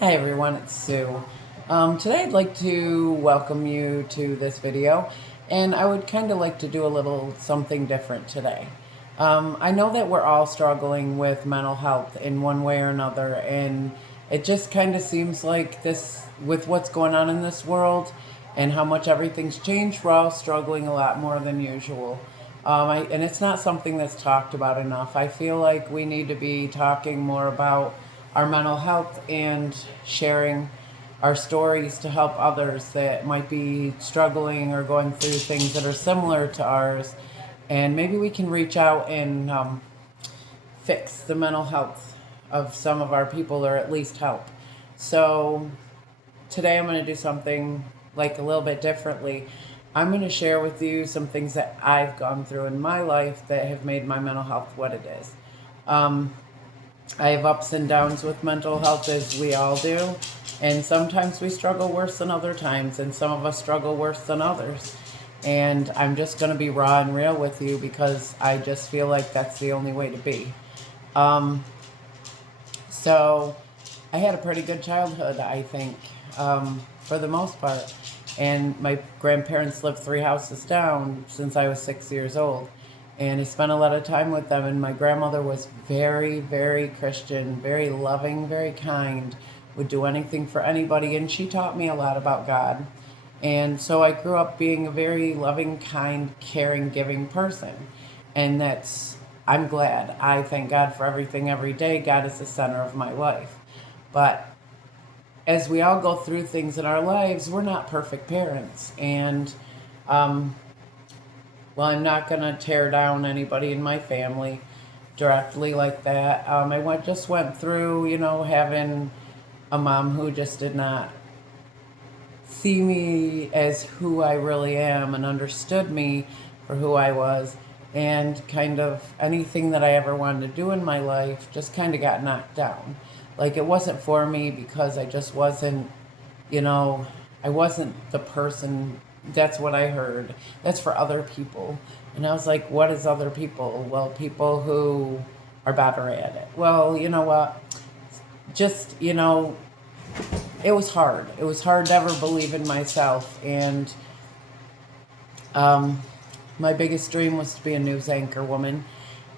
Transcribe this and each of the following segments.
Hi everyone, it's Sue. Today I'd like to welcome you to this video, and I would kind of like to do a little something different today. I know that we're all struggling with mental health in one way or another, and it just kind of seems like this, with what's going on in this world and how much everything's changed, we're all struggling a lot more than usual. And it's not something that's talked about enough. I feel like we need to be talking more about our mental health and sharing our stories to help others that might be struggling or going through things that are similar to ours. And maybe we can reach out and fix the mental health of some of our people, or at least help. So today I'm going to do something like a little bit differently. I'm going to share with you some things that I've gone through in my life that have made my mental health what it is. I have ups and downs with mental health, as we all do, and sometimes we struggle worse than other times, and some of us struggle worse than others. And I'm just going to be raw and real with you because I just feel like that's the only way to be. So I had a pretty good childhood, I think, for the most part. And my grandparents lived 3 houses down since I was 6 years old. And I spent a lot of time with them. And my grandmother was very, very Christian, very loving, very kind, would do anything for anybody. And she taught me a lot about God. And so I grew up being a very loving, kind, caring, giving person. And I'm glad. I thank God for everything every day. God is the center of my life. But as we all go through things in our lives, we're not perfect parents. And, well, I'm not going to tear down anybody in my family directly like that. Just went through, having a mom who just did not see me as who I really am and understood me for who I was. And kind of anything that I ever wanted to do in my life just kind of got knocked down. Like it wasn't for me because I just wasn't, you know, I wasn't the person. That's what I heard. That's for other people. And I was like, what is other people? Well, people who are better at it. Well, you know what? Just, it was hard. It was hard to ever believe in myself. And my biggest dream was to be a news anchor woman.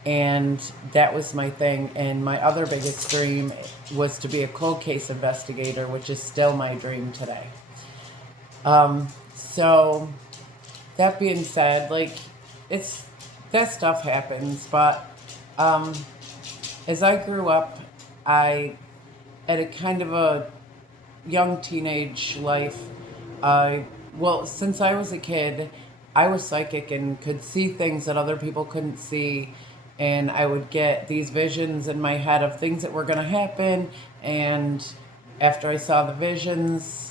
And that was my thing. And my other biggest dream was to be a cold case investigator, which is still my dream today. So that being said, like that stuff happens. But as I grew up, I at a kind of a young teenage life, since I was a kid, I was psychic and could see things that other people couldn't see. And I would get these visions in my head of things that were going to happen. And after I saw the visions,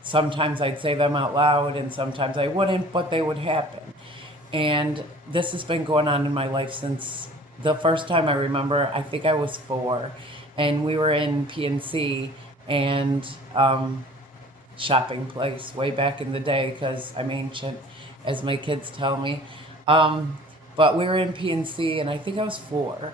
sometimes I'd say them out loud and sometimes I wouldn't, but they would happen. And this has been going on in my life since the first time I remember. I think I was 4, and we were in PNC and shopping place way back in the day, because I'm ancient, as my kids tell me. But we were in PNC, and I think I was 4.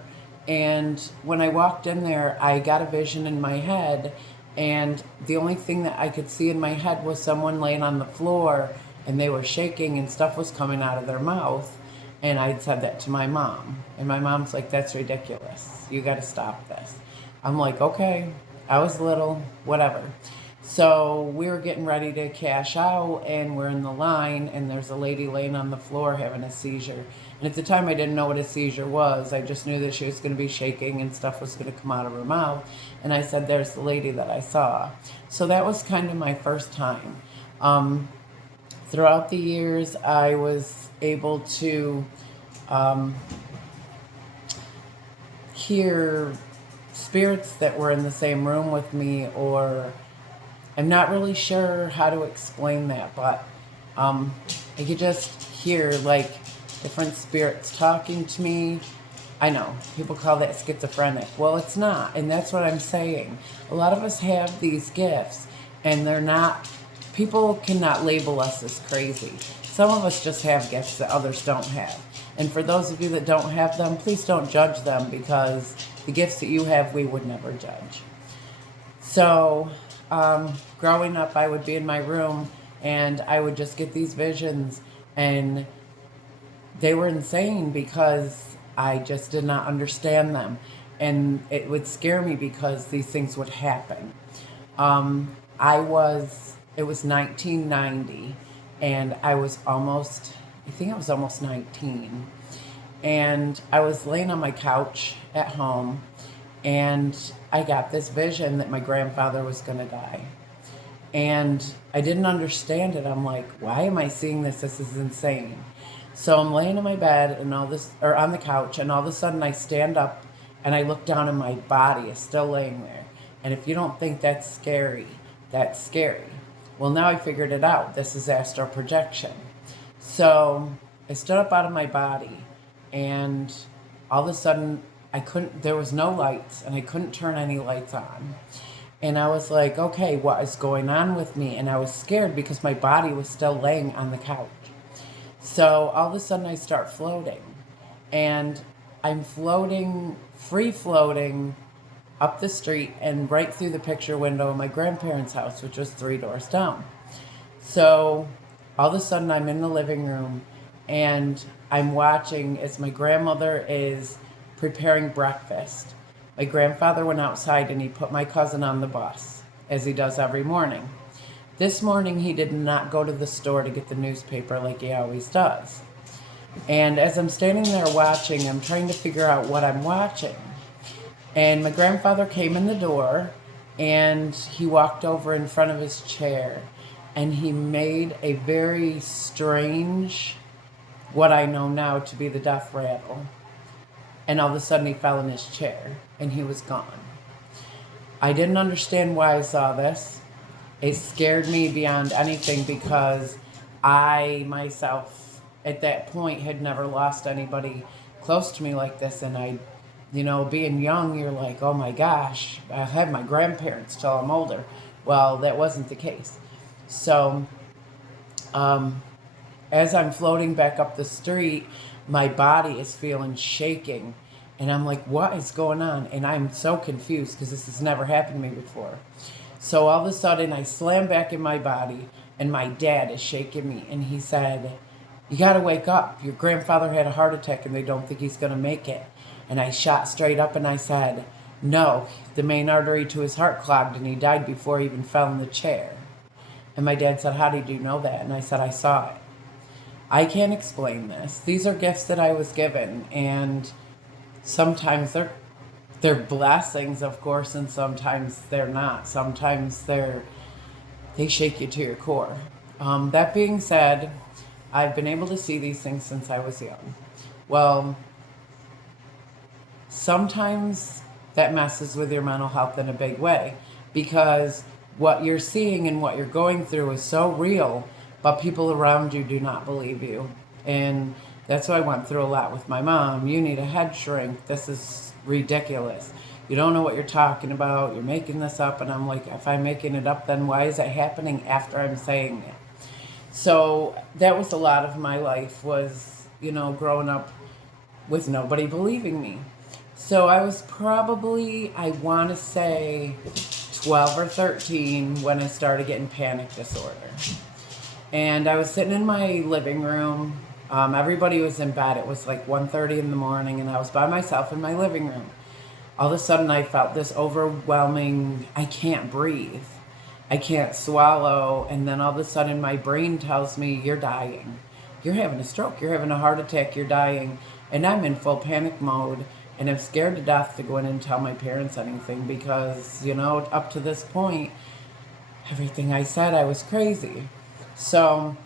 And when I walked in there, I got a vision in my head, and the only thing that I could see in my head was someone laying on the floor, and they were shaking, and stuff was coming out of their mouth. And I'd said that to my mom, and my mom's like, "That's ridiculous. You got to stop this." I'm like, "Okay." I was little, whatever. So we were getting ready to cash out, and we're in the line, and there's a lady laying on the floor having a seizure. And at the time, I didn't know what a seizure was. I just knew that she was going to be shaking and stuff was going to come out of her mouth. And I said, "There's the lady that I saw." So that was kind of my first time. Throughout the years, I was able to hear spirits that were in the same room with me, or I'm not really sure how to explain that, but I could just hear like different spirits talking to me. I know people call that schizophrenic. Well, it's not, and that's what I'm saying. A lot of us have these gifts, and they're not. People cannot label us as crazy. Some of us just have gifts that others don't have. And for those of you that don't have them, please don't judge them, because the gifts that you have, we would never judge. So, growing up, I would be in my room and I would just get these visions, and they were insane because I just did not understand them. And it would scare me because these things would happen. It was 1990, and I think I was almost 19. And I was laying on my couch at home, and I got this vision that my grandfather was going to die. And I didn't understand it. I'm like, why am I seeing this? This is insane. So I'm laying in my bed and or on the couch, and all of a sudden I stand up and I look down and my body is still laying there. And if you don't think that's scary, that's scary. Well, now I figured it out. This is astral projection. So I stood up out of my body, and all of a sudden there was no lights, and I couldn't turn any lights on. And I was like, okay, what is going on with me? And I was scared because my body was still laying on the couch. So all of a sudden I start floating. And I'm floating, free floating up the street and right through the picture window of my grandparents' house, which was 3 doors down. So all of a sudden I'm in the living room and I'm watching as my grandmother is preparing breakfast. My grandfather went outside and he put my cousin on the bus, as he does every morning. This morning he did not go to the store to get the newspaper like he always does. And as I'm standing there watching, I'm trying to figure out what I'm watching. And my grandfather came in the door and he walked over in front of his chair and he made a very strange, what I know now to be the death rattle. And all of a sudden he fell in his chair and he was gone. I didn't understand why I saw this. It scared me beyond anything because I myself at that point had never lost anybody close to me like this. And being young, you're like, oh my gosh, I had my grandparents till I'm older. Well, that wasn't the case. So as I'm floating back up the street, my body is feeling shaking. And I'm like, what is going on? And I'm so confused because this has never happened to me before. So all of a sudden I slam back in my body and my dad is shaking me. And he said, you got to wake up. Your grandfather had a heart attack and they don't think he's going to make it. And I shot straight up and I said, no, the main artery to his heart clogged and he died before he even fell in the chair. And my dad said, how did you know that? And I said, I saw it. I can't explain this. These are gifts that I was given, and sometimes they're blessings, of course, and sometimes they're not. Sometimes they shake you to your core. That being said, I've been able to see these things since I was young. Well, sometimes that messes with your mental health in a big way because what you're seeing and what you're going through is so real, but people around you do not believe you. And that's what I went through a lot with my mom. You need a head shrink. This is ridiculous. You don't know what you're talking about. You're making this up. And I'm like, if I'm making it up, then why is it happening after I'm saying it? So that was a lot of my life was, growing up with nobody believing me. So I was probably, I want to say 12 or 13 when I started getting panic disorder. And I was sitting in my living room. Everybody was in bed. It was like 1:30 in the morning, and I was by myself in my living room. All of a sudden, I felt this overwhelming, I can't breathe. I can't swallow. And then all of a sudden, my brain tells me, you're dying. You're having a stroke. You're having a heart attack. You're dying. And I'm in full panic mode. And I'm scared to death to go in and tell my parents anything because, up to this point, everything I said, I was crazy. So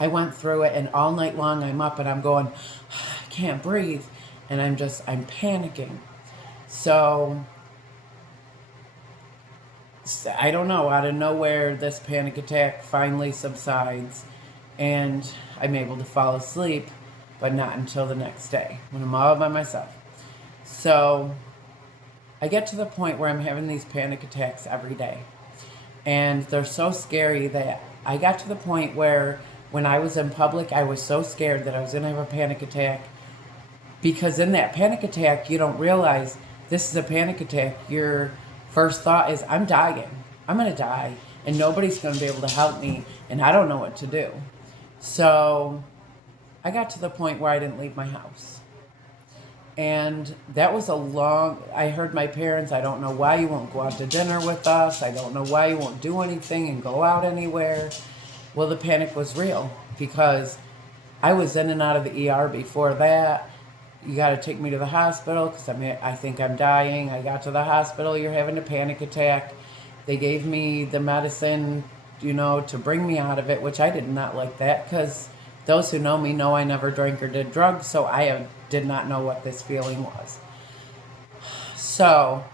I went through it, and all night long I'm up and I'm going, I can't breathe. And I'm panicking. So I don't know, out of nowhere, this panic attack finally subsides and I'm able to fall asleep, but not until the next day when I'm all by myself. So I get to the point where I'm having these panic attacks every day. And they're so scary that I got to the point where when I was in public, I was so scared that I was going to have a panic attack. Because in that panic attack, you don't realize this is a panic attack. You're first thought is, I'm dying. I'm going to die, and nobody's going to be able to help me, and I don't know what to do. So I got to the point where I didn't leave my house. And that was I heard my parents, I don't know why you won't go out to dinner with us. I don't know why you won't do anything and go out anywhere. Well, the panic was real because I was in and out of the ER before that. You got to take me to the hospital because I think I'm dying. I got to the hospital. You're having a panic attack. They gave me the medicine, to bring me out of it, which I did not like that because those who know me know I never drank or did drugs, so I did not know what this feeling was. So,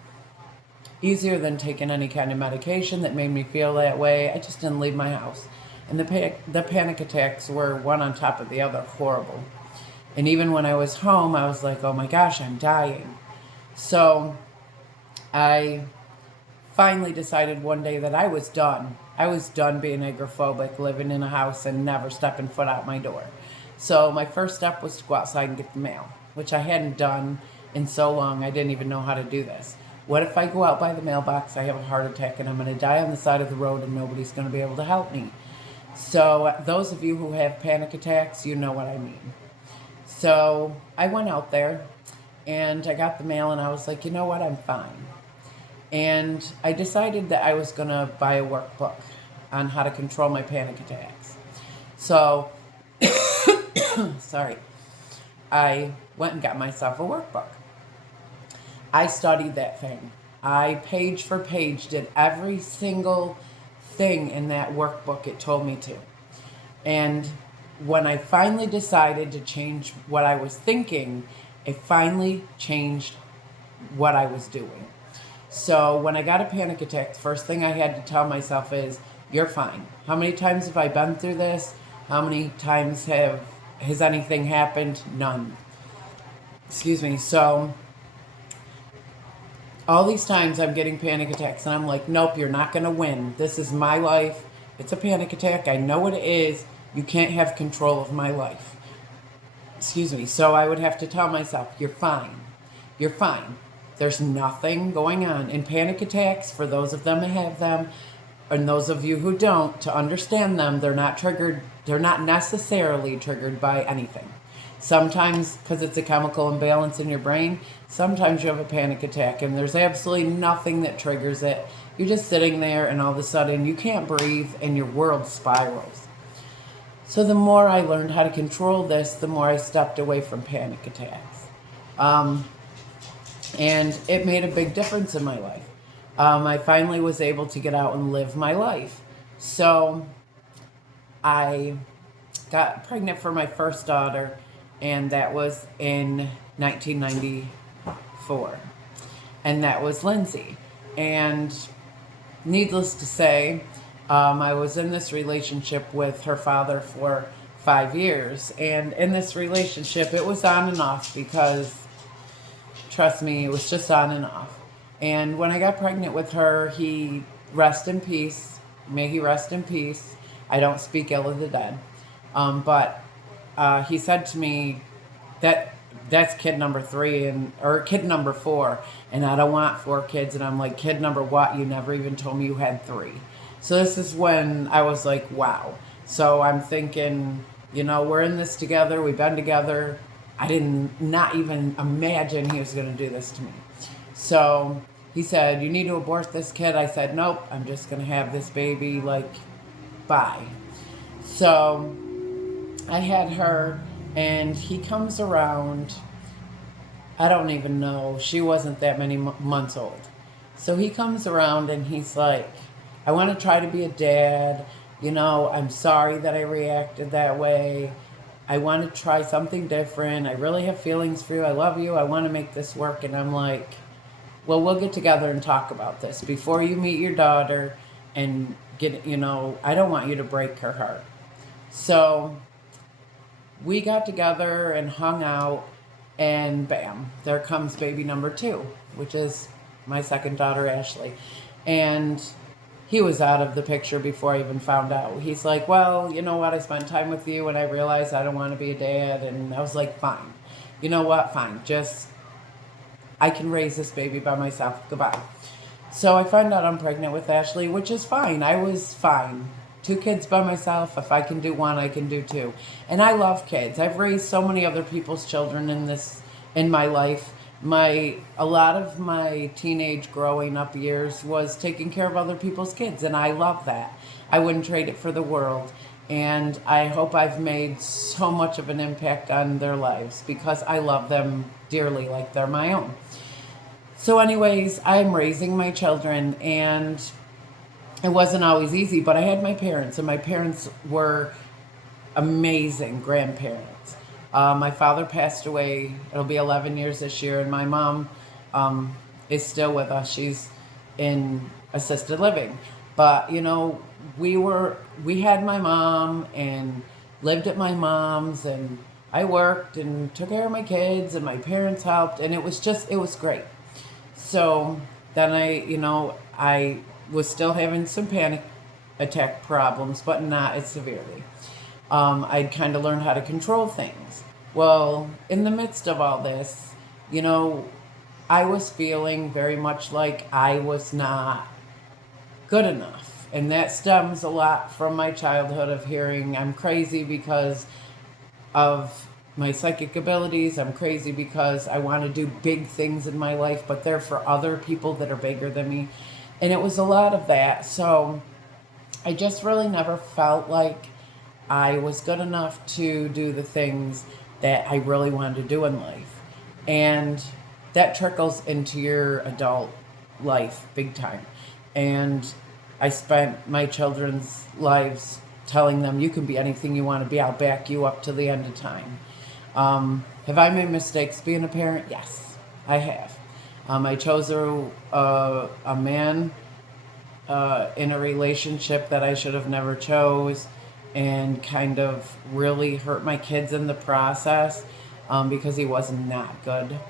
easier than taking any kind of medication that made me feel that way. I just didn't leave my house. And the panic attacks were one on top of the other, horrible. And even when I was home, I was like, oh my gosh, I'm dying. So I finally decided one day that I was done. I was done being agoraphobic, living in a house and never stepping foot out my door. So my first step was to go outside and get the mail, which I hadn't done in so long. I didn't even know how to do this. What if I go out by the mailbox, I have a heart attack, and I'm going to die on the side of the road and nobody's going to be able to help me? So those of you who have panic attacks, you know what I mean. So I went out there and I got the mail and I was like, you know what, I'm fine. And I decided that I was going to buy a workbook on how to control my panic attacks. So, sorry, I went and got myself a workbook. I studied that thing. I, page for page, did every single thing in that workbook it told me to. And when I finally decided to change what I was thinking, it finally changed what I was doing. So when I got a panic attack, the first thing I had to tell myself is, you're fine. How many times have I been through this? How many times has anything happened? None. Excuse me. So all these times I'm getting panic attacks and I'm like, nope, you're not going to win. This is my life. It's a panic attack. I know what it is. You can't have control of my life. Excuse me. So I would have to tell myself, you're fine. You're fine. There's nothing going on. In panic attacks, for those of them who have them, and those of you who don't, to understand them, they're not necessarily triggered by anything. Sometimes, because it's a chemical imbalance in your brain, sometimes you have a panic attack and there's absolutely nothing that triggers it. You're just sitting there and all of a sudden you can't breathe and your world spirals. So the more I learned how to control this, the more I stepped away from panic attacks. And it made a big difference in my life. I finally was able to get out and live my life. So I got pregnant for my first daughter, and that was in 1994. And that was Lindsay. And needless to say, I was in this relationship with her father for 5 years. And in this relationship, it was on and off because, trust me, it was just on and off. And when I got pregnant with her, he, rest in peace, may he rest in peace. I don't speak ill of the dead. But he said to me that that's kid number 3 or kid number 4, and I don't want 4 kids. And I'm like, kid number what? You never even told me you had 3. So this is when I was like, wow. So I'm thinking, we're in this together. We've been together. I didn't not even imagine he was going to do this to me. So he said, you need to abort this kid. I said, nope, I'm just going to have this baby, bye. So I had her, and he comes around, I don't even know, she wasn't that many months old. So he comes around and he's like, I want to try to be a dad. I'm sorry that I reacted that way. I want to try something different. I really have feelings for you. I love you. I want to make this work. And I'm like, well, we'll get together and talk about this before you meet your daughter and I don't want you to break her heart. So we got together and hung out, and bam, there comes baby number 2, which is my second daughter, Ashley. And he was out of the picture before I even found out. He's like, well, you know what? I spent time with you and I realized I don't want to be a dad. And I was like, fine. You know what? Fine. I can raise this baby by myself. Goodbye. So I find out I'm pregnant with Ashley, which is fine. I was fine. Two kids by myself. If I can do one, I can do two. And I love kids. I've raised so many other people's children in my life. A lot of my teenage growing up years was taking care of other people's kids, and I love that. I wouldn't trade it for the world. And I hope I've made so much of an impact on their lives because I love them dearly, like they're my own. So, anyways, I'm raising my children, and it wasn't always easy, but I had my parents, and my parents were amazing grandparents. My father passed away, it'll be 11 years this year, and my mom is still with us. She's in assisted living. But, we had my mom and lived at my mom's, and I worked and took care of my kids, and my parents helped, and it was great. So then I was still having some panic attack problems, but not as severely. I'd kind of learned how to control things. Well, in the midst of all this, you know, I was feeling very much like I was not good enough. And that stems a lot from my childhood of hearing I'm crazy because of my psychic abilities. I'm crazy because I want to do big things in my life, but they're for other people that are bigger than me. And it was a lot of that. So I just really never felt like I was good enough to do the things that I really wanted to do in life. And that trickles into your adult life big time. And I spent my children's lives telling them, you can be anything you want to be. I'll back you up to the end of time. Have I made mistakes being a parent? Yes, I have. I chose a man in a relationship that I should have never chose, and kind of really hurt my kids in the process because he was not a good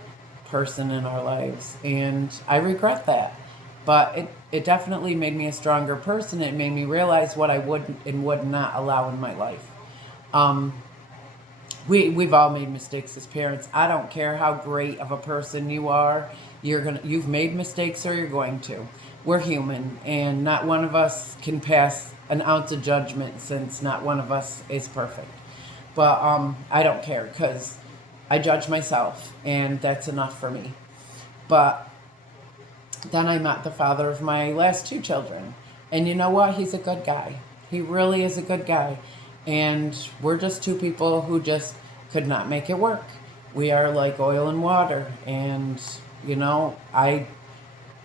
person in our lives. And I regret that. But it definitely made me a stronger person. It made me realize what I would and would not allow in my life. We've all made mistakes as parents. I don't care how great of a person you are. You've made mistakes, or you're going to. We're human, and not one of us can pass an ounce of judgment, since not one of us is perfect. But I don't care, because I judge myself, and that's enough for me. But then I met the father of my last two children, and you know what? He's a good guy. He really is a good guy. And we're just two people who just could not make it work. We are like oil and water. And,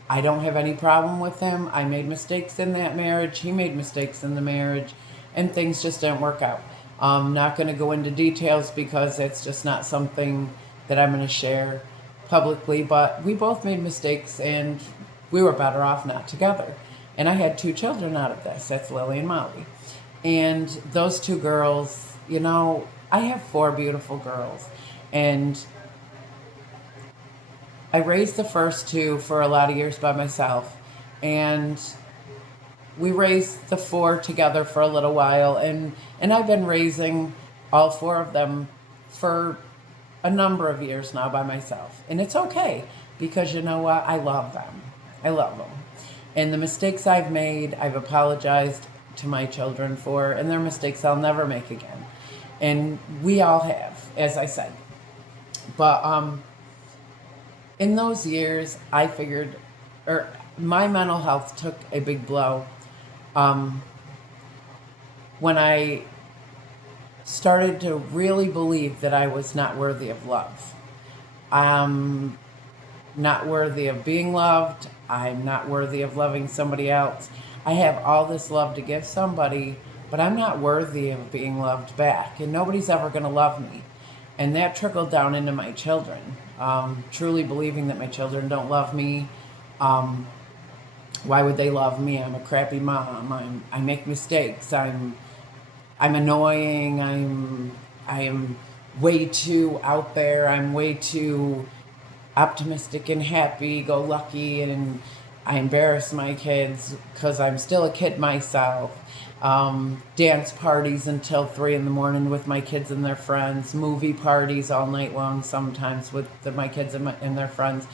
I don't have any problem with him. I made mistakes in that marriage. He made mistakes in the marriage. And things just didn't work out. I'm not going to go into details because it's just not something that I'm going to share publicly. But we both made mistakes, and we were better off not together. And I had two children out of this. That's Lily and Molly. And those two girls, I have four beautiful girls. And I raised the first two for a lot of years by myself. And we raised the four together for a little while. And I've been raising all four of them for a number of years now by myself. And it's okay, because you know what? I love them. I love them. And the mistakes I've made, I've apologized to my children for, and they're mistakes I'll never make again. And we all have, as I said. But in those years, I figured, my mental health took a big blow when I started to really believe that I was not worthy of love. I'm not worthy of being loved. I'm not worthy of loving somebody else. I have all this love to give somebody, but I'm not worthy of being loved back, and nobody's ever going to love me. And that trickled down into my children, truly believing that my children don't love me. Why would they love me? I'm a crappy mom. I make mistakes. I'm annoying. I am way too out there. I'm way too optimistic and happy, go lucky, and I embarrass my kids because I'm still a kid myself. Dance parties until 3 a.m. with my kids and their friends. Movie parties all night long sometimes with my kids and their friends.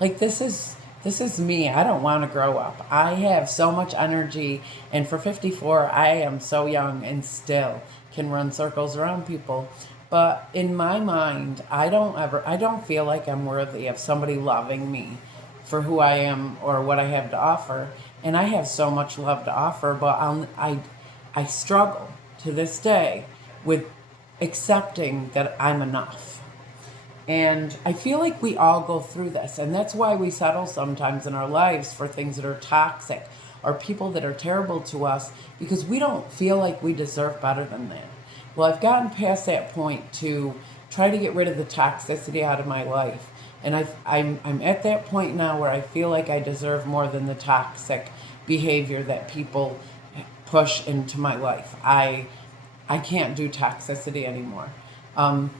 Like, this is this is me. I don't want to grow up. I have so much energy, and for 54, I am so young and still can run circles around people. But in my mind, I don't feel like I'm worthy of somebody loving me for who I am or what I have to offer. And I have so much love to offer, but I struggle to this day with accepting that I'm enough. And I feel like we all go through this. And that's why we settle sometimes in our lives for things that are toxic or people that are terrible to us, because we don't feel like we deserve better than that. Well, I've gotten past that point to try to get rid of the toxicity out of my life. And I'm at that point now where I feel like I deserve more than the toxic behavior that people push into my life. I can't do toxicity anymore. Um,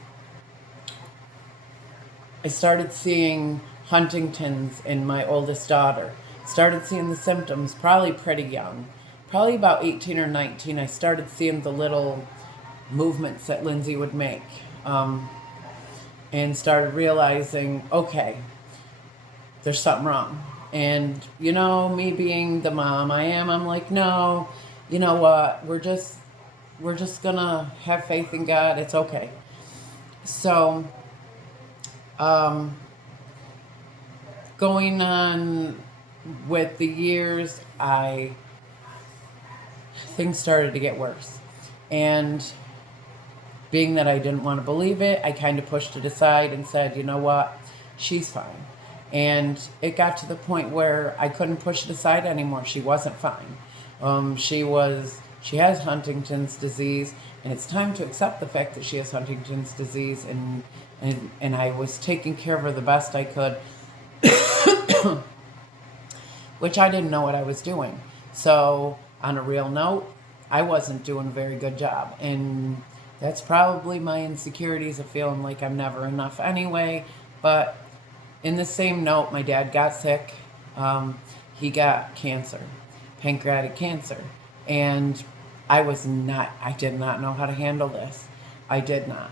I started seeing Huntington's in my oldest daughter. Started seeing the symptoms probably pretty young. Probably about 18 or 19, I started seeing the little movements that Lindsay would make. And started realizing, okay, there's something wrong. And, me being the mom I am, I'm like, no, you know what? We're just gonna have faith in God. It's okay. So, um, going on with the years, things started to get worse. And being that I didn't want to believe it, I kind of pushed it aside and said, you know what? She's fine. And it got to the point where I couldn't push it aside anymore. She wasn't fine. She has Huntington's disease, and it's time to accept the fact that she has Huntington's disease, and I was taking care of her the best I could, which I didn't know what I was doing. So, on a real note, I wasn't doing a very good job. And that's probably my insecurities of feeling like I'm never enough anyway. But in the same note, my dad got sick. He got cancer, pancreatic cancer. And I did not know how to handle this. I did not.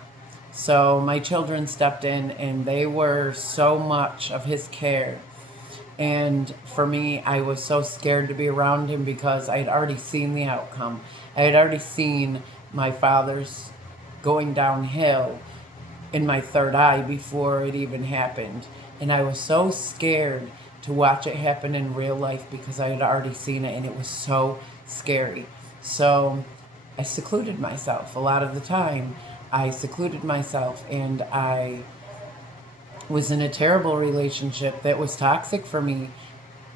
So my children stepped in, and they were so much of his care. And for me, I was so scared to be around him because I had already seen the outcome. I had already seen my father's going downhill in my third eye before it even happened. And I was so scared to watch it happen in real life because I had already seen it, and it was so scary. So I secluded myself a lot of the time. I secluded myself, and I was in a terrible relationship that was toxic for me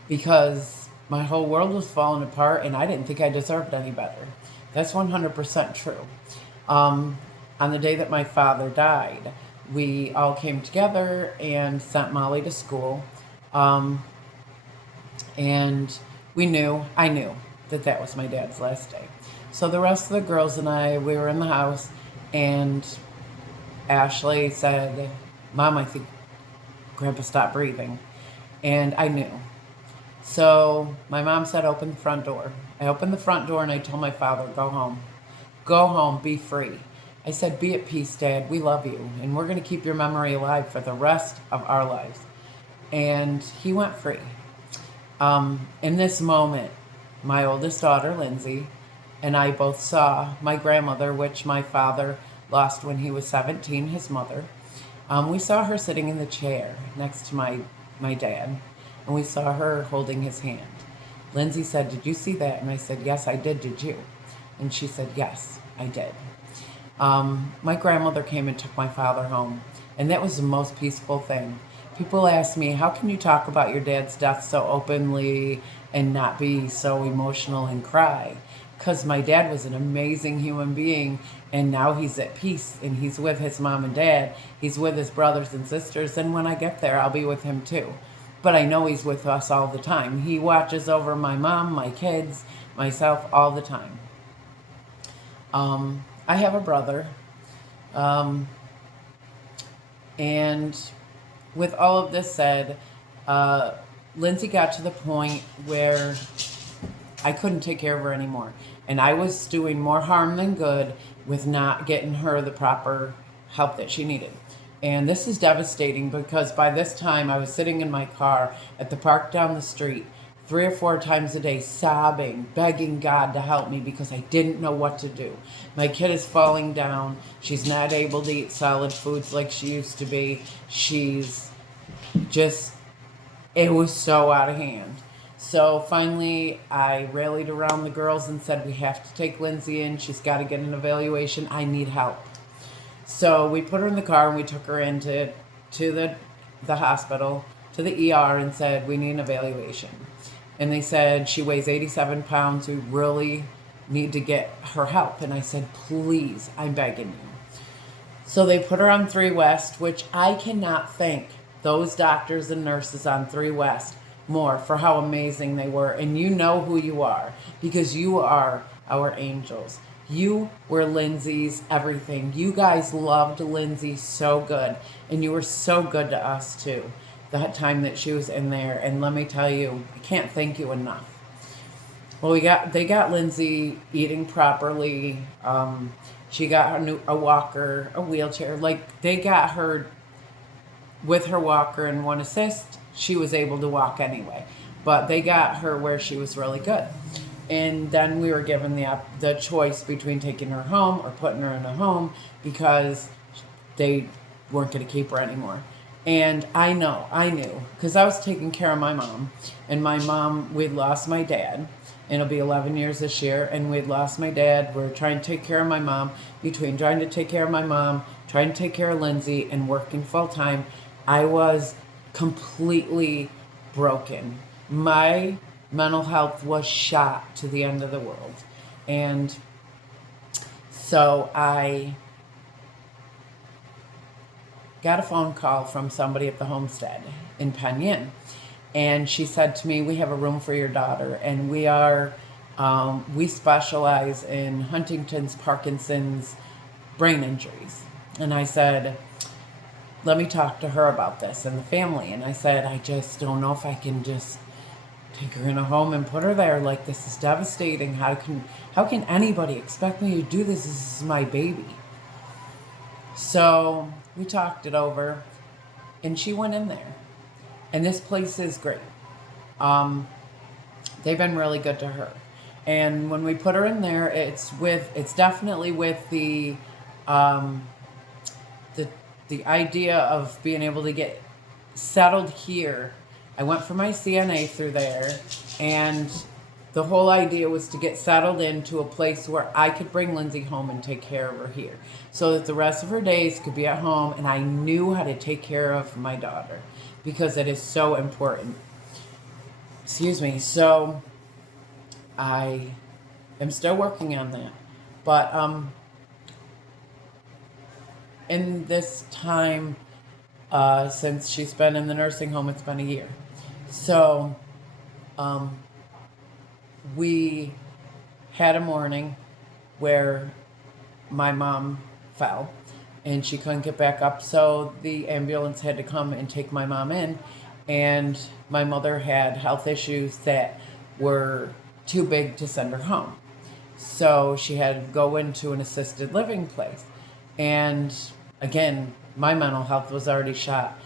because my whole world was falling apart and I didn't think I deserved any better. That's 100% true. On the day that my father died, we all came together and sent Molly to school. And I knew that that was my dad's last day. So the rest of the girls and I, we were in the house, and Ashley said, Mom, I think Grandpa stopped breathing. And I knew. So my mom said, open the front door. I opened the front door and I told my father, go home. Go home, be free. I said, be at peace, Dad. We love you. And we're going to keep your memory alive for the rest of our lives. And he went free. In this moment, my oldest daughter, Lindsay, and I both saw my grandmother, which my father lost when he was 17, his mother. We saw her sitting in the chair next to my dad, and we saw her holding his hand. Lindsay said, did you see that? And I said, yes, I did. Did you? And she said, yes, I did. My grandmother came and took my father home, and that was the most peaceful thing. People ask me, how can you talk about your dad's death so openly and not be so emotional and cry? Because my dad was an amazing human being, and now he's at peace, and he's with his mom and dad. He's with his brothers and sisters, and when I get there, I'll be with him too. But I know he's with us all the time. He watches over my mom, my kids, myself all the time. I have a brother, and with all of this said, Lindsay got to the point where I couldn't take care of her anymore. And I was doing more harm than good with not getting her the proper help that she needed. And this is devastating because by this time I was sitting in my car at the park down the street 3 or 4 times a day, sobbing, begging God to help me because I didn't know what to do. My kid is falling down. She's not able to eat solid foods like she used to be. She's just, it was so out of hand. So finally, I rallied around the girls and said, we have to take Lindsay in. She's got to get an evaluation. I need help. So we put her in the car and we took her into the hospital, to the ER, and said, we need an evaluation. And they said, she weighs 87 pounds. We really need to get her help. And I said, please, I'm begging you. So they put her on 3 West, which I cannot thank those doctors and nurses on 3 West more for how amazing they were. And you know who you are because you are our angels. You were Lindsay's everything. You guys loved Lindsay so good. And you were so good to us too, the time that she was in there. And let me tell you, I can't thank you enough. Well, they got Lindsay eating properly. She got a walker, a wheelchair. Like, they got her with her walker and one assist. She was able to walk anyway. But they got her where she was really good. And then we were given the choice between taking her home or putting her in a home because they weren't going to keep her anymore. And I knew, because I was taking care of my mom. And my mom, we'd lost my dad. And it'll be 11 years this year. And we'd lost my dad. We're trying to take care of my mom. Between trying to take care of my mom, trying to take care of Lindsay, and working full time, I was completely broken. My mental health was shot to the end of the world. And so I got a phone call from somebody at the homestead in Penn. And she said to me, we have a room for your daughter. And we specialize in Huntington's, Parkinson's, brain injuries. And I said, let me talk to her about this and the family. And I said, I just don't know if I can just take her in a home and put her there. Like, this is devastating. How can anybody expect me to do this? This is my baby. So we talked it over, and she went in there. And this place is great. They've been really good to her. And when we put her in there, it's definitely with the idea of being able to get settled here. I went for my CNA through there, and the whole idea was to get settled into a place where I could bring Lindsay home and take care of her here so that the rest of her days could be at home, and I knew how to take care of my daughter because it is so important. Excuse me. So I am still working on that. But in this time, since she's been in the nursing home, it's been a year. So we had a morning where my mom fell and she couldn't get back up. So the ambulance had to come and take my mom in. And my mother had health issues that were too big to send her home. So she had to go into an assisted living place. And again, my mental health was already shot.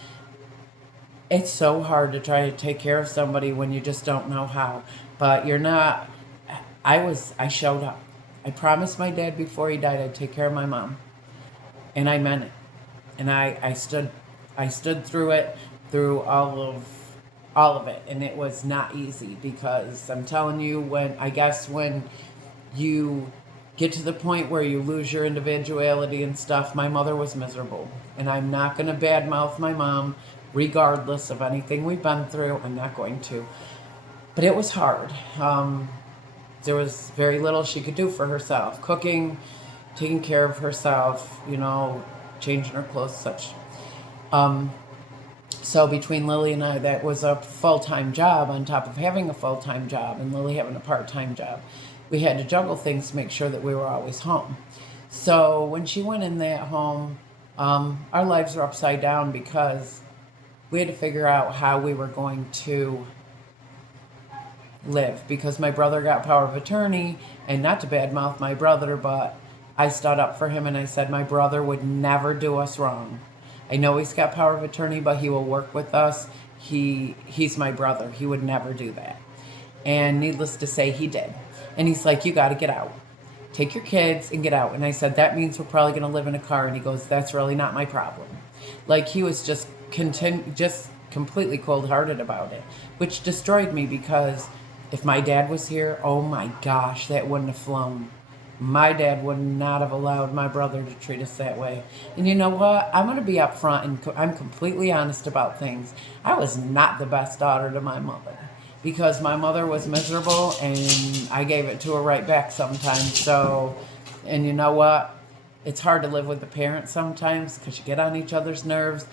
It's so hard to try to take care of somebody when you just don't know how. But you're not. I showed up. I promised my dad before he died I'd take care of my mom. And I meant it. And I stood through it, through all of it. And it was not easy because I'm telling you, when you get to the point where you lose your individuality and stuff, my mother was miserable. And I'm not going to badmouth my mom regardless of anything we've been through. I'm not going to. But it was hard. There was very little she could do for herself. Cooking, taking care of herself, changing her clothes, such. So between Lily and I, that was a full-time job on top of having a full-time job and Lily having a part-time job. We had to juggle things to make sure that we were always home. So when she went in that home, our lives were upside down because we had to figure out how we were going to live, because my brother got power of attorney, and not to badmouth my brother, but I stood up for him and I said my brother would never do us wrong. I know he's got power of attorney, but he will work with us. He's my brother. He would never do that. And needless to say, he did. And he's like, you got to get out. Take your kids and get out. And I said, that means we're probably going to live in a car. And he goes, that's really not my problem. Like, he was just completely cold-hearted about it, which destroyed me, because if my dad was here, oh my gosh, that wouldn't have flown. My dad would not have allowed my brother to treat us that way. And you know what? I'm going to be upfront, and I'm completely honest about things. I was not the best daughter to my mother, because my mother was miserable and I gave it to her right back sometimes. So, and you know what? It's hard to live with the parents sometimes, because you get on each other's nerves.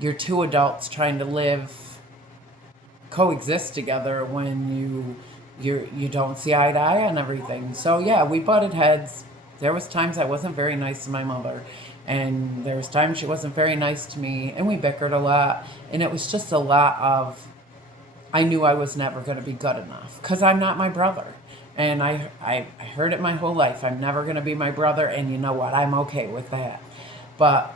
You're two adults trying to coexist together when you don't see eye to eye on everything. So yeah, we butted heads. There was times I wasn't very nice to my mother, and there was times she wasn't very nice to me, and we bickered a lot, and it was just a lot of, I knew I was never going to be good enough, because I'm not my brother. And I heard it my whole life. I'm never going to be my brother, and you know what? I'm okay with that. But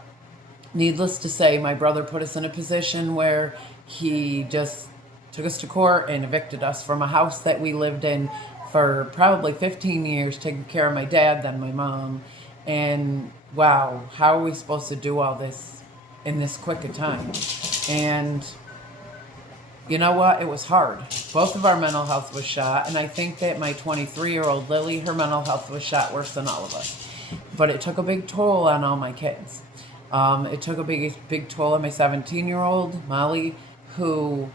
needless to say, my brother put us in a position where he just took us to court and evicted us from a house that we lived in for probably 15 years, taking care of my dad, then my mom. And wow, how are we supposed to do all this in this quick a time? And you know what? It was hard. Both of our mental health was shot, and I think that my 23-year-old Lily, her mental health was shot worse than all of us. But it took a big toll on all my kids. It took a big toll on my 17-year-old Molly, who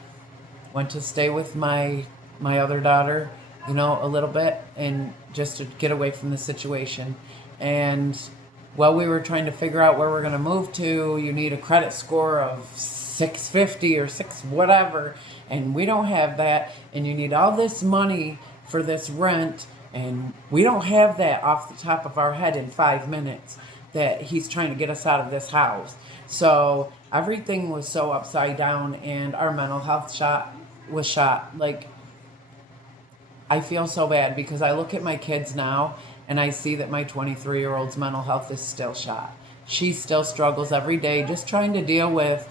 went to stay with my other daughter, a little bit, and just to get away from the situation. And while we were trying to figure out where we're going to move to, you need a credit score of 650 or 6 whatever, and we don't have that, and you need all this money for this rent, and we don't have that off the top of our head in 5 minutes, that he's trying to get us out of this house. So everything was so upside down, and our mental health was shot. Like, I feel so bad, because I look at my kids now and I see that my 23-year-old's mental health is still shot. She still struggles every day just trying to deal with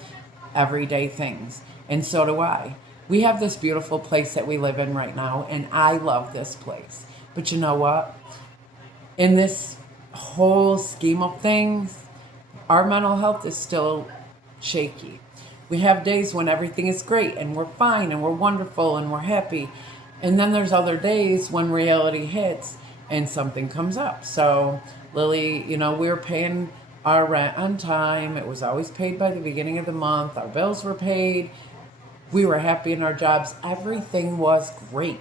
everyday things. And so do I. We have this beautiful place that we live in right now, and I love this place. But you know what? In this whole scheme of things, our mental health is still shaky. We have days when everything is great and we're fine and we're wonderful and we're happy. And then there's other days when reality hits and something comes up. So Lily, we were paying our rent on time. It was always paid by the beginning of the month. Our bills were paid. We were happy in our jobs. Everything was great.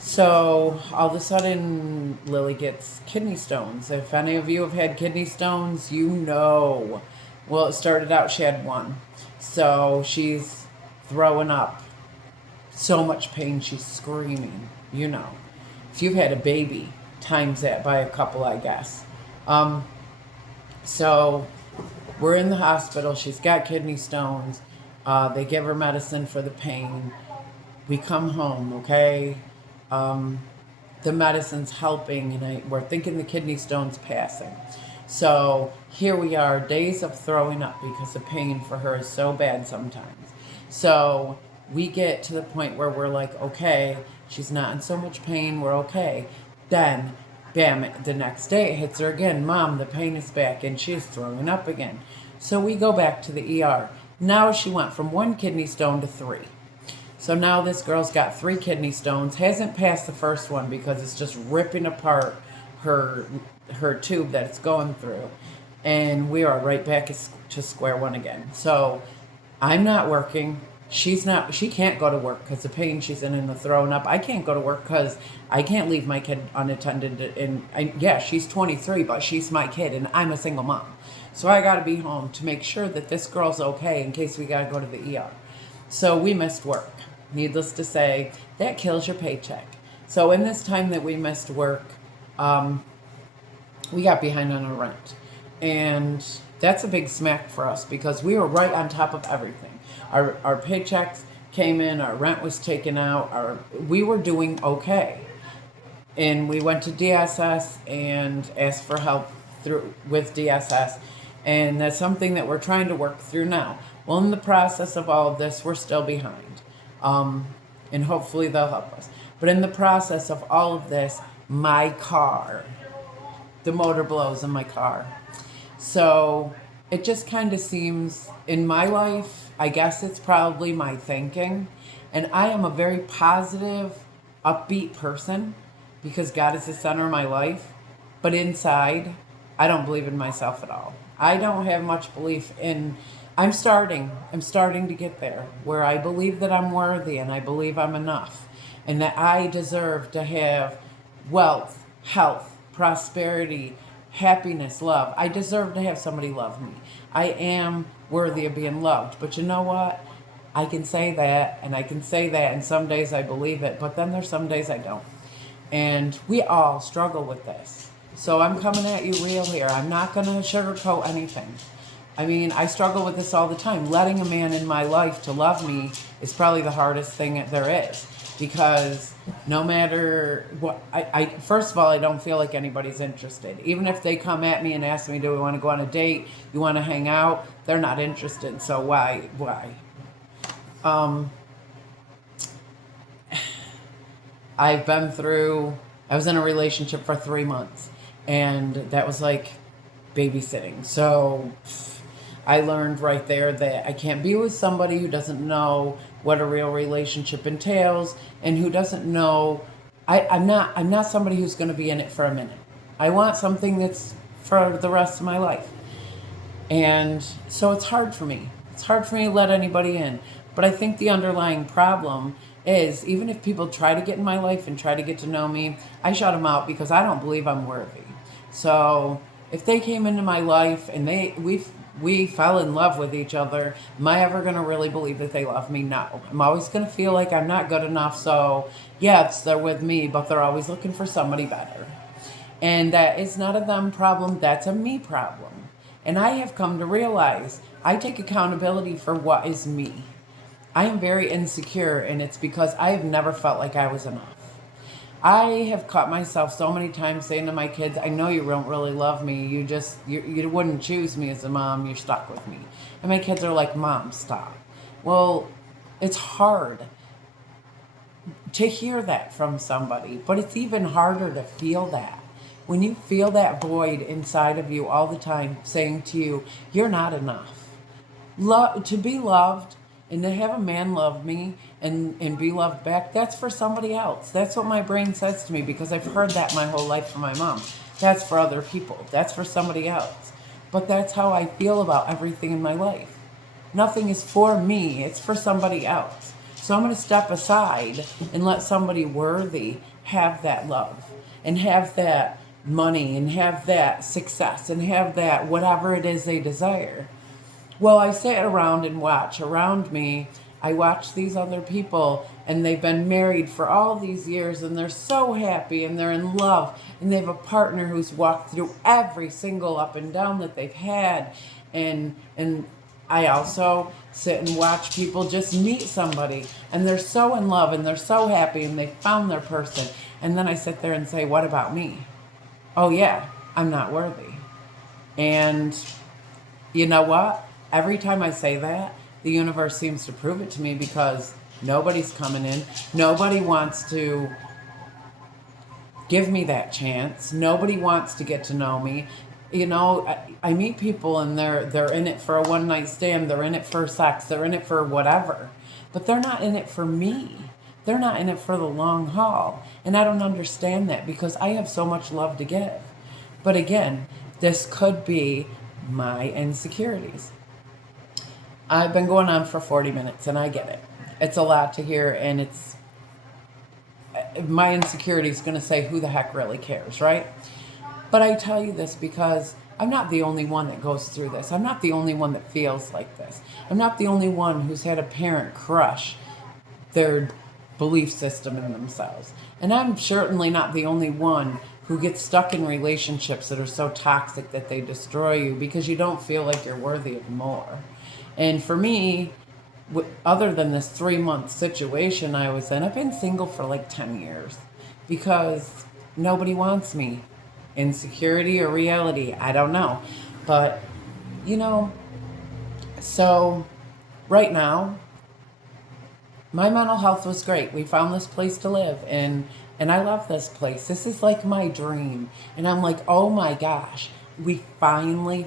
So all of a sudden, Lily gets kidney stones. If any of you have had kidney stones, you know. Well, it started out she had one. So she's throwing up. So much pain, she's screaming. If you've had a baby, times that by a couple, I guess. So we're in the hospital. She's got kidney stones. They give her medicine for the pain. We come home, okay? The medicine's helping, and we're thinking the kidney stone's passing. So here we are, days of throwing up, because the pain for her is so bad sometimes. So we get to the point where we're like, okay, she's not in so much pain, we're okay. Then, bam, the next day it hits her again. Mom, the pain is back, and she's throwing up again. So we go back to the ER. Now she went from 1 kidney stone to 3. So now this girl's got 3 kidney stones, hasn't passed the first one because it's just ripping apart her tube that it's going through. And we are right back to square one again. So I'm not working. She can't go to work because the pain she's in and the throwing up. I can't go to work because I can't leave my kid unattended. And she's 23, but she's my kid, and I'm a single mom. So I got to be home to make sure that this girl's okay in case we got to go to the ER. So we missed work. Needless to say, that kills your paycheck. So in this time that we missed work, we got behind on our rent. And that's a big smack for us because we were right on top of everything. Our paychecks came in, our rent was taken out, we were doing okay. And we went to DSS and asked for help with DSS. And that's something that we're trying to work through now. Well, in the process of all of this, we're still behind. Um, and hopefully they'll help us. But in the process of all of this, my car, the motor blows in my car. So it just kind of seems in my life, I guess it's probably my thinking. And I am a very positive, upbeat person because God is the center of my life. But inside, I don't believe in myself at all. I don't have much belief in. I'm starting to get there where I believe that I'm worthy and I believe I'm enough and that I deserve to have wealth, health, prosperity, happiness, love. I deserve to have somebody love me. I am worthy of being loved. But you know what? I can say that and I can say that, and some days I believe it, but then there's some days I don't. And we all struggle with this. So I'm coming at you real here. I'm not going to sugarcoat anything. I mean, I struggle with this all the time. Letting a man in my life to love me is probably the hardest thing there is. Because no matter what, first of all, I don't feel like anybody's interested. Even if they come at me and ask me, do we want to go on a date? You want to hang out? They're not interested. So why? Um, I was in a relationship for 3 months, and that was like babysitting. So I learned right there that I can't be with somebody who doesn't know what a real relationship entails and who doesn't know. I'm not somebody who's going to be in it for a minute. I want something that's for the rest of my life. And so it's hard for me. It's hard for me to let anybody in. But I think the underlying problem is even if people try to get in my life and try to get to know me, I shut them out because I don't believe I'm worthy. So if they came into my life and we fell in love with each other, am I ever going to really believe that they love me? No. I'm always going to feel like I'm not good enough. So yes, they're with me, but they're always looking for somebody better. And that is not a them problem, that's a me problem. And I have come to realize I take accountability for what is me. I am very insecure, and it's because I have never felt like I was enough. I have caught myself so many times saying to my kids, I know you don't really love me. You wouldn't choose me as a mom. You're stuck with me. And my kids are like, Mom, stop. Well, it's hard to hear that from somebody, but it's even harder to feel that. When you feel that void inside of you all the time saying to you, you're not enough. To be loved and to have a man love me and be loved back, that's for somebody else. That's what my brain says to me because I've heard that my whole life from my mom. That's for other people. That's for somebody else. But that's how I feel about everything in my life. Nothing is for me. It's for somebody else. So I'm going to step aside and let somebody worthy have that love and have that money and have that success and have that whatever it is they desire. Well, I sit around and watch. Around me, I watch these other people, and they've been married for all these years, and they're so happy, and they're in love, and they have a partner who's walked through every single up and down that they've had. And I also sit and watch people just meet somebody, and they're so in love, and they're so happy, and they found their person. And then I sit there and say, what about me? Oh, yeah, I'm not worthy. And you know what? Every time I say that, the universe seems to prove it to me because nobody's coming in. Nobody wants to give me that chance. Nobody wants to get to know me. You know, I meet people and they're in it for a one night stand. They're in it for sex. They're in it for whatever. But they're not in it for me. They're not in it for the long haul. And I don't understand that because I have so much love to give. But again, this could be my insecurities. I've been going on for 40 minutes and I get it. It's a lot to hear, and it's my insecurity is going to say, who the heck really cares, right? But I tell you this because I'm not the only one that goes through this. I'm not the only one that feels like this. I'm not the only one who's had a parent crush their belief system in themselves. And I'm certainly not the only one who gets stuck in relationships that are so toxic that they destroy you because you don't feel like you're worthy of more. And for me, other than this 3-month situation I was in, I've been single for like 10 years because nobody wants me. Insecurity or reality, I don't know. But, You know, so right now, my mental health was great. We found this place to live, and I love this place. This is like my dream. And I'm like, "Oh my gosh, we finally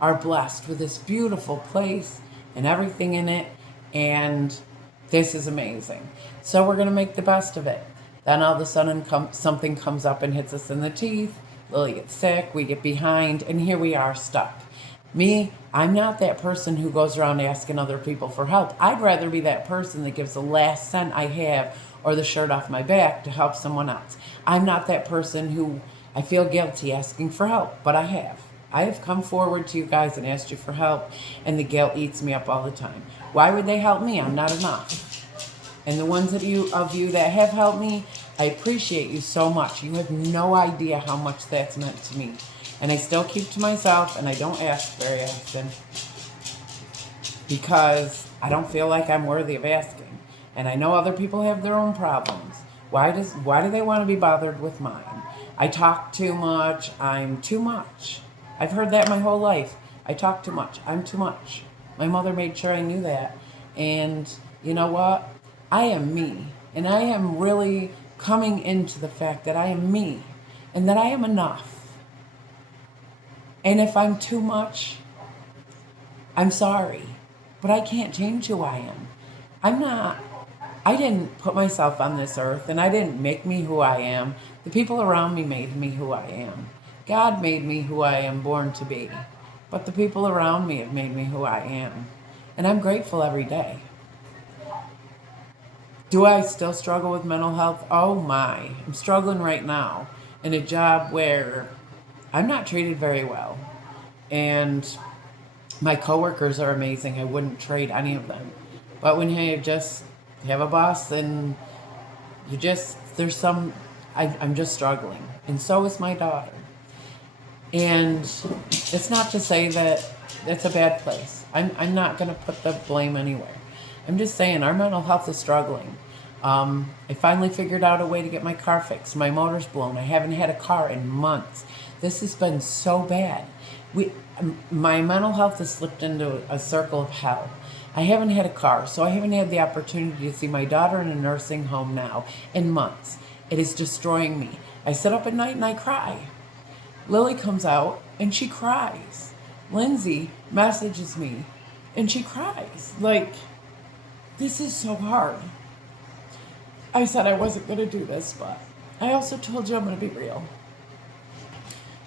are blessed with this beautiful place and everything in it, and this is amazing." So we're going to make the best of it. Then all of a sudden something comes up and hits us in the teeth. Lily gets sick, we get behind, and here we are stuck. Me, I'm not that person who goes around asking other people for help. I'd rather be that person that gives the last cent I have or the shirt off my back to help someone else. I'm not that person who I feel guilty asking for help, but I have. I have come forward to you guys and asked you for help, and the guilt eats me up all the time. Why would they help me? I'm not enough. And the ones of you that have helped me, I appreciate you so much. You have no idea how much that's meant to me. And I still keep to myself, and I don't ask very often because I don't feel like I'm worthy of asking. And I know other people have their own problems. Why do they want to be bothered with mine? I talk too much. I'm too much. I've heard that my whole life. I talk too much. I'm too much. My mother made sure I knew that. And you know what? I am me. And I am really coming into the fact that I am me and that I am enough. And if I'm too much, I'm sorry. But I can't change who I am. I didn't put myself on this earth, and I didn't make me who I am. The people around me made me who I am. God made me who I am born to be. But the people around me have made me who I am. And I'm grateful every day. Do I still struggle with mental health? Oh my. I'm struggling right now in a job where I'm not treated very well. And my coworkers are amazing. I wouldn't trade any of them. But when you just have a boss and I'm just struggling. And so is my daughter. And it's not to say that it's a bad place. I'm not going to put the blame anywhere. I'm just saying our mental health is struggling. I finally figured out a way to get my car fixed. My motor's blown. I haven't had a car in months. This has been so bad. My mental health has slipped into a circle of hell. I haven't had a car, so I haven't had the opportunity to see my daughter in a nursing home now in months. It is destroying me. I sit up at night and I cry. Lily comes out and she cries. Lindsay messages me and she cries. Like, this is so hard. I said I wasn't going to do this, but I also told you I'm going to be real.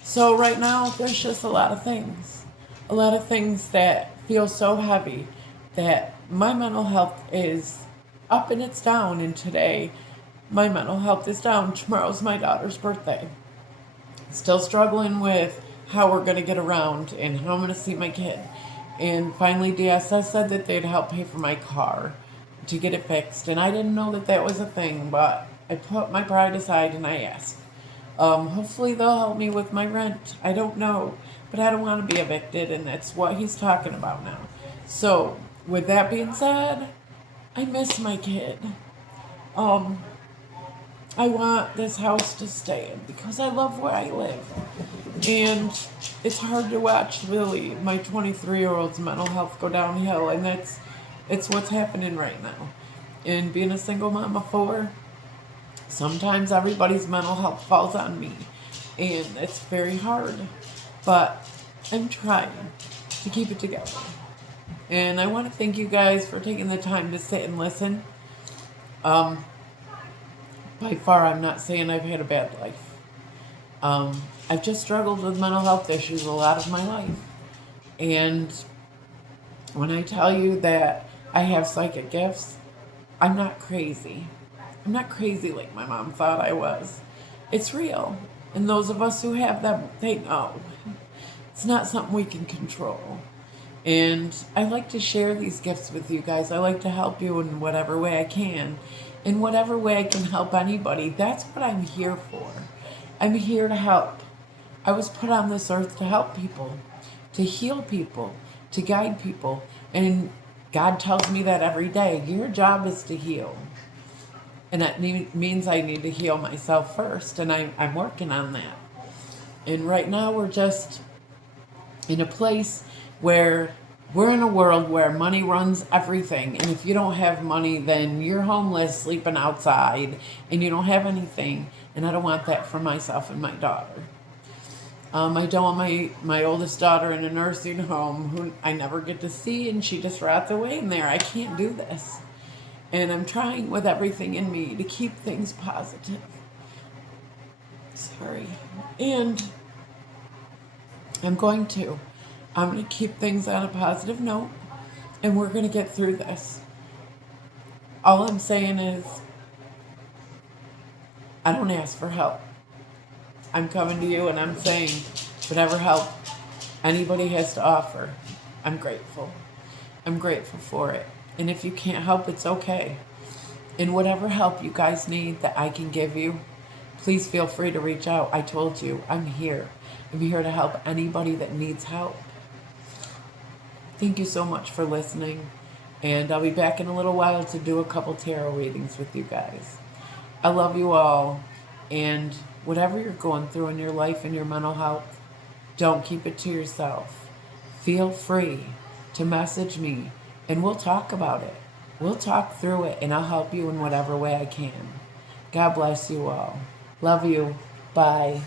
So right now, there's just a lot of things. A lot of things that feel so heavy that my mental health is up and it's down. And today, my mental health is down. Tomorrow's my daughter's birthday. Still struggling with how we're going to get around and how I'm going to see my kid. And finally, DSS said that they'd help pay for my car to get it fixed. And I didn't know that that was a thing, but I put my pride aside and I asked. Hopefully they'll help me with my rent. I don't know, but I don't want to be evicted, and that's what he's talking about now. So, with that being said, I miss my kid. I want this house to stay in because I love where I live. And it's hard to watch Lily, my 23-year-old's mental health go downhill, and it's what's happening right now. And being a single mom of four, sometimes everybody's mental health falls on me, and it's very hard. But I'm trying to keep it together. And I want to thank you guys for taking the time to sit and listen. By far, I'm not saying I've had a bad life. I've just struggled with mental health issues a lot of my life. And when I tell you that I have psychic gifts, I'm not crazy. I'm not crazy like my mom thought I was. It's real. And those of us who have them, they know. It's not something we can control. And I like to share these gifts with you guys. I like to help you in whatever way I can. In whatever way I can help anybody. That's what I'm here for. I'm here to help. I was put on this earth to help people, to heal people, to guide people. And God tells me that every day. Your job is to heal. And that means I need to heal myself first. And I'm working on that. And right now we're just in a place where we're in a world where money runs everything. And if you don't have money, then you're homeless, sleeping outside, and you don't have anything. And I don't want that for myself and my daughter. I don't want my oldest daughter in a nursing home who I never get to see, and she just rots away in there. I can't do this. And I'm trying with everything in me to keep things positive. Sorry. And I'm going to. I'm going to keep things on a positive note, and we're going to get through this. All I'm saying is, I don't ask for help. I'm coming to you and I'm saying, whatever help anybody has to offer, I'm grateful. I'm grateful for it. And if you can't help, it's okay. And whatever help you guys need that I can give you, please feel free to reach out. I told you, I'm here. I'm here to help anybody that needs help. Thank you so much for listening. And I'll be back in a little while to do a couple tarot readings with you guys. I love you all. And whatever you're going through in your life and your mental health, don't keep it to yourself. Feel free to message me and we'll talk about it. We'll talk through it and I'll help you in whatever way I can. God bless you all. Love you. Bye.